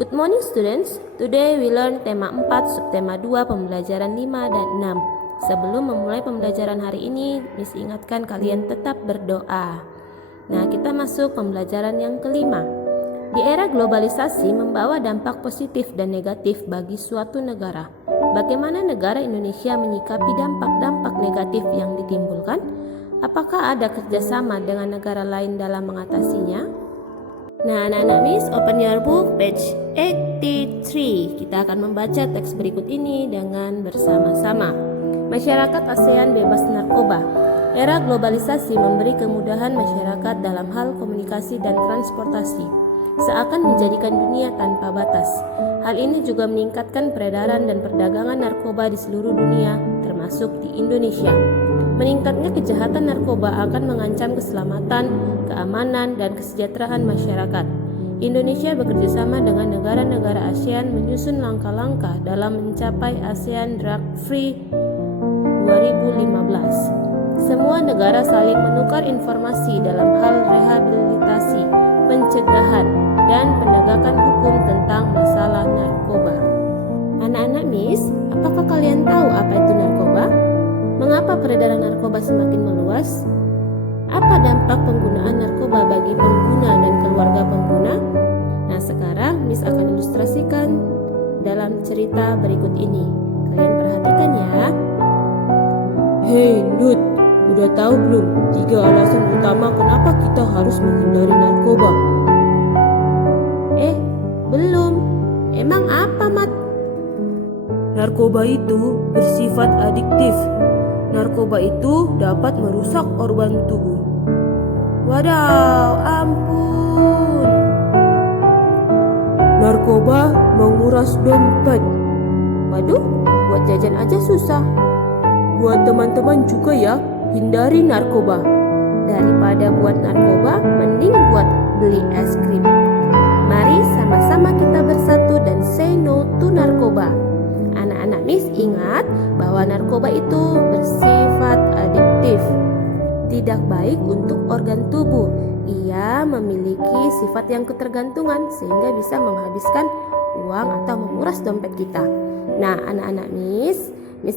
Good morning students, today we learn tema 4, subtema 2, pembelajaran 5 dan 6. Sebelum memulai pembelajaran hari ini, Miss ingatkan kalian tetap berdoa. Nah, kita masuk pembelajaran yang kelima. Di era globalisasi membawa dampak positif dan negatif bagi suatu negara. Bagaimana negara Indonesia menyikapi dampak-dampak negatif yang ditimbulkan? Apakah ada kerjasama dengan negara lain dalam mengatasinya? Nah, anak-anak Miss, open your book, page 83. Kita akan membaca teks berikut ini dengan bersama-sama. Masyarakat ASEAN bebas narkoba. Era globalisasi memberi kemudahan masyarakat dalam hal komunikasi dan transportasi, seakan menjadikan dunia tanpa batas. Hal ini juga meningkatkan peredaran dan perdagangan narkoba di seluruh dunia, termasuk di Indonesia. Meningkatnya kejahatan narkoba akan mengancam keselamatan, keamanan, dan kesejahteraan masyarakat. Indonesia bekerjasama dengan negara-negara ASEAN menyusun langkah-langkah dalam mencapai ASEAN Drug Free 2015. Semua negara saling menukar informasi dalam hal rehabilitasi, pencegahan, dan penegakan hukum tentang masalah narkoba. Anak-anak Miss, apakah kalian tahu apa itu narkoba? Mengapa peredaran narkoba semakin meluas? Apa dampak penggunaan narkoba bagi pengguna dan keluarga pengguna? Nah, sekarang Miss akan ilustrasikan dalam cerita berikut ini. Kalian perhatikan ya. Hei Nut, udah tahu belum 3 alasan utama kenapa kita harus menghindari narkoba? Belum. Emang apa, Mat? Narkoba itu bersifat adiktif. Narkoba itu dapat merusak organ tubuh. Wadaw, ampun. Narkoba menguras dompet. Waduh, buat jajan aja susah. Buat teman-teman juga ya, hindari narkoba. Daripada buat narkoba, mending buat beli es krim. Mari sama-sama kita bersatu dan say no to narkoba. Anak-anak Miss ingat bahwa narkoba itu bersifat adiktif. Tidak baik untuk organ tubuh. Ia memiliki sifat yang ketergantungan sehingga bisa menghabiskan uang atau menguras dompet kita. Nah, anak-anak Miss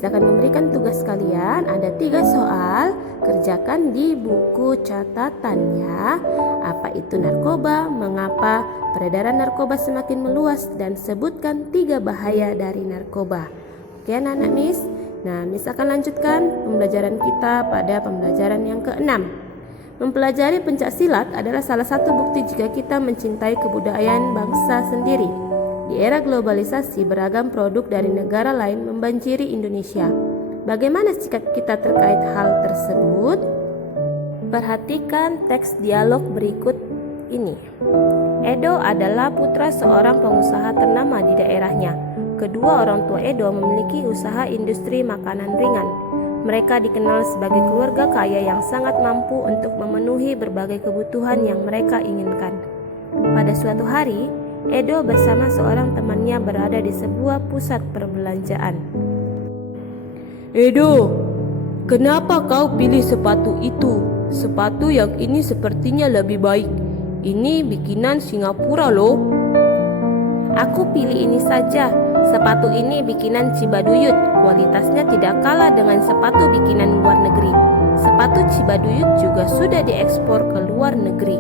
akan memberikan tugas kalian, ada 3 soal, kerjakan di buku catatan ya. Apa itu narkoba, mengapa peredaran narkoba semakin meluas, dan sebutkan 3 bahaya dari narkoba. Oke anak-anak Miss. Nah, Miss akan lanjutkan pembelajaran kita pada pembelajaran yang ke-6. Mempelajari pencaksilat adalah salah satu bukti jika kita mencintai kebudayaan bangsa sendiri. Di era globalisasi, beragam produk dari negara lain membanjiri Indonesia. Bagaimana sikap kita terkait hal tersebut? Perhatikan teks dialog berikut ini. Edo adalah putra seorang pengusaha ternama di daerahnya. Kedua orang tua Edo memiliki usaha industri makanan ringan. Mereka dikenal sebagai keluarga kaya yang sangat mampu untuk memenuhi berbagai kebutuhan yang mereka inginkan. Pada suatu hari, Edo bersama seorang temannya berada di sebuah pusat perbelanjaan. Edo, kenapa kau pilih sepatu itu? Sepatu yang ini sepertinya lebih baik. Ini bikinan Singapura loh. Aku pilih ini saja. Sepatu ini bikinan Cibaduyut. Kualitasnya tidak kalah dengan sepatu bikinan luar negeri. Sepatu Cibaduyut juga sudah diekspor ke luar negeri.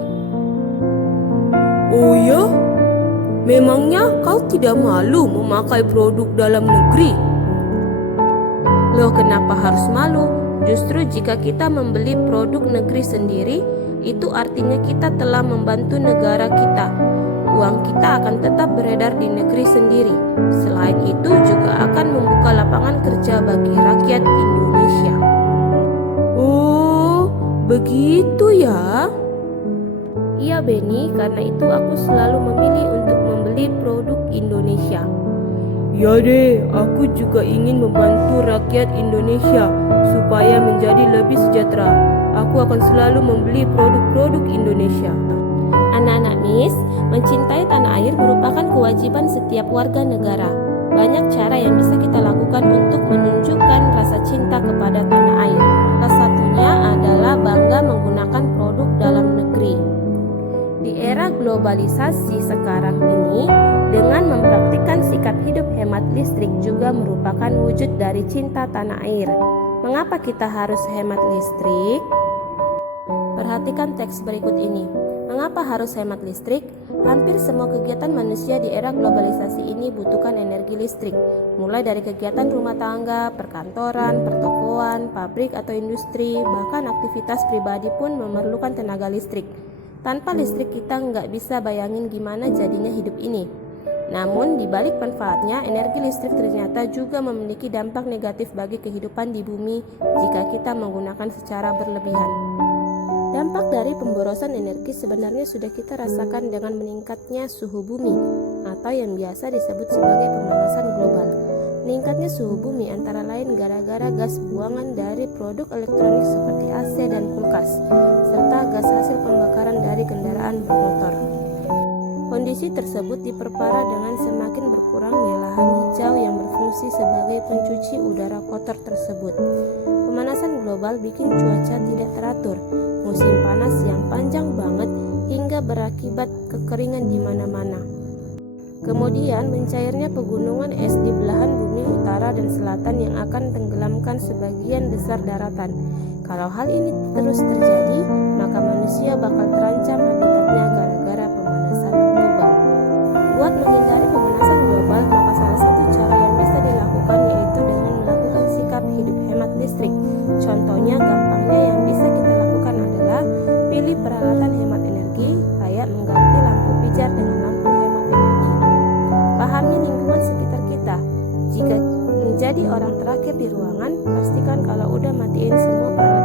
Oh ya? Memangnya kau tidak malu memakai produk dalam negeri? Loh, kenapa harus malu? Justru jika kita membeli produk negeri sendiri, itu artinya kita telah membantu negara kita. Uang kita akan tetap beredar di negeri sendiri. Selain itu juga akan membuka lapangan kerja bagi rakyat Indonesia. Oh, begitu ya? Iya Benny, karena itu aku selalu memilih untuk membeli produk Indonesia. Ya deh, aku juga ingin membantu rakyat Indonesia supaya menjadi lebih sejahtera. Aku akan selalu membeli produk-produk Indonesia. Anak-anak Miss, mencintai tanah air merupakan kewajiban setiap warga negara. Banyak cara yang bisa kita lakukan untuk menunjukkan rasa cinta kepada tanah air. Salah satunya adalah bangga menggunakan produk dalam negeri. Di era globalisasi sekarang ini, dengan hidup hemat listrik juga merupakan wujud dari cinta tanah air. Mengapa kita harus hemat listrik? Perhatikan teks berikut ini. Mengapa harus hemat listrik? Hampir semua kegiatan manusia di era globalisasi ini butuhkan energi listrik, mulai dari kegiatan rumah tangga, perkantoran, pertokoan, pabrik atau industri, bahkan aktivitas pribadi pun memerlukan tenaga listrik. Tanpa listrik kita nggak bisa bayangin gimana jadinya hidup ini. Namun di balik manfaatnya, energi listrik ternyata juga memiliki dampak negatif bagi kehidupan di bumi jika kita menggunakan secara berlebihan. Dampak dari pemborosan energi sebenarnya sudah kita rasakan dengan meningkatnya suhu bumi atau yang biasa disebut sebagai pemanasan global. Meningkatnya suhu bumi antara lain gara-gara gas buangan dari produk elektronik seperti AC dan kulkas, serta gas hasil pembakaran dari kendaraan bermotor. Kondisi tersebut diperparah dengan semakin berkurangnya lahan hijau yang berfungsi sebagai pencuci udara kotor tersebut. Pemanasan global bikin cuaca tidak teratur, musim panas yang panjang banget hingga berakibat kekeringan di mana-mana. Kemudian mencairnya pegunungan es di belahan bumi utara dan selatan yang akan tenggelamkan sebagian besar daratan. Kalau hal ini terus terjadi, maka manusia bakal terancam habitatnya gara-gara pemanasan global. Buat menghindari pemanasan global, maka salah satu cara yang bisa dilakukan yaitu dengan melakukan sikap hidup hemat listrik. Contohnya gampangnya yang bisa kita lakukan adalah pilih peralatan hemat energi, kayak mengganti lampu pijar dengan lampu hemat energi. Pahami lingkungan sekitar kita. Jika menjadi orang terakhir di ruangan, pastikan kalau udah matiin semua peralatan